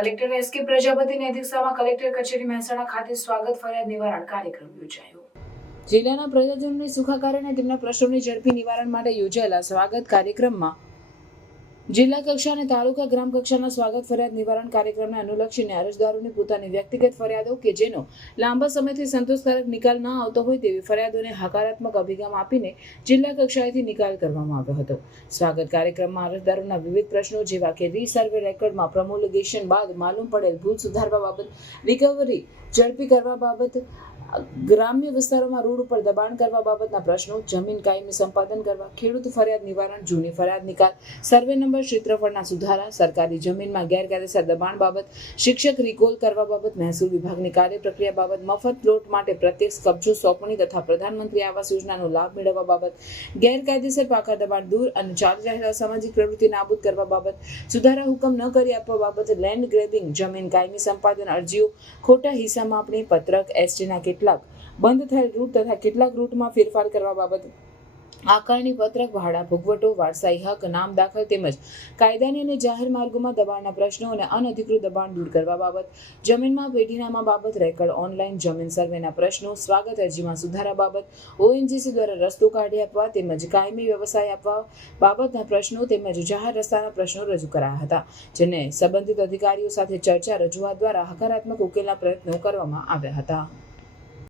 Collector એસ.કે. પ્રજાપતિની અધ્યક્ષતામાં collector કચેરી મહેસાણા ખાતે સ્વાગત ફરિયાદ નિવારણ કાર્યક્રમ યોજાયો. જિલ્લાના પ્રજાજનોની સુખાકારી અને તેમના પ્રશ્નોની ઝડપી નિવારણ માટે યોજાયેલા સ્વાગત કાર્યક્રમમાં જિલ્લા કક્ષા અને તાલુકા ગ્રામ કક્ષાના સ્વાગત ફરિયાદ નિવારણ કાર્યક્રમને અનુલક્ષીને અરજદારોને પોતાની વ્યક્તિગત ફરિયાદો કે જેનો લાંબા સમયથી સંતોષકારક નિકાલ ન આવતો હોય તેવી ફરિયાદોને હકારાત્મક અભિગમ આપીને જિલ્લા કક્ષાએથી નિકાલ કરવામાં આવ્યો હતો. સ્વાગત કાર્યક્રમમાં અરજદારોના વિવિધ પ્રશ્નો જેવા કે રીસર્વે રેકોર્ડમાં પ્રમોલિગેશન બાદ માલુમ પડેલ ભૂલ સુધારવા બાબત, રિકવરી ઝડપી કરવા બાબત, ગ્રામ્ય વિસ્તારોમાં રોડ ઉપર દબાણ કરવા બાબતના પ્રશ્નો, જમીન કાયમી સંપાદન કરવા, ખેડૂત ફરિયાદ નિવારણ, જૂની ફરિયાદ નિકાલ, સર્વે નંબર, ક્ષેત્રફળના સુધારા, સરકારી જમીનમાં ગેરકાયદેસર દબાણ બાબત, શિક્ષક રિકોલ કરવા બાબત, મહેસૂલ વિભાગની કાર્ય પ્રક્રિયા બાબત, મફત પ્લોટ માટે પ્રત્યક્ષ કબજો સોંપણી તથા પ્રધાનમંત્રી આવાસ યોજનાનો લાભ મેળવવા બાબત, ગેરકાયદેસર પાકા દબાણ દૂર અને ચાલી રહેલા સામાજિક પ્રવૃત્તિ નાબૂદ કરવા બાબત, સુધારા હુકમ ન કરી આપવા બાબત, લેન્ડ ગ્રેબિંગ, જમીન કાયમી સંપાદન અરજીઓ, ખોટા હિસ્સા માપણી પત્રક, એસટીના કેટલાક બંધ થયેલ રૂટ તથા કેટલાક રૂટમાં ફેરફાર કરવા બાબત, આકારણી પત્રક, ભાડા ભોગવટો, વારસાઈ હક, નામ દાખલ તેમજ કાયદાની અને જાહેર માર્ગોમાં દબાણના પ્રશ્નો અને અનધિકૃત દબાણ દૂર કરવા બાબત, જમીનમાં પેઢીનામા બાબત, રેકર્ડ ઓનલાઈન, જમીન સર્વેના પ્રશ્નો, સ્વાગત અરજીમાં સુધારા બાબત, ઓએનજીસી દ્વારા રસ્તો કાઢી આપવા તેમજ કાયમી વ્યવસાય આપવા બાબતના પ્રશ્નો તેમજ જાહેર રસ્તાના પ્રશ્નો રજૂ કરાયા હતા, જેને સંબંધિત અધિકારીઓ સાથે ચર્ચા રજૂઆત દ્વારા હકારાત્મક ઉકેલના પ્રયત્નો કરવામાં આવ્યા હતા.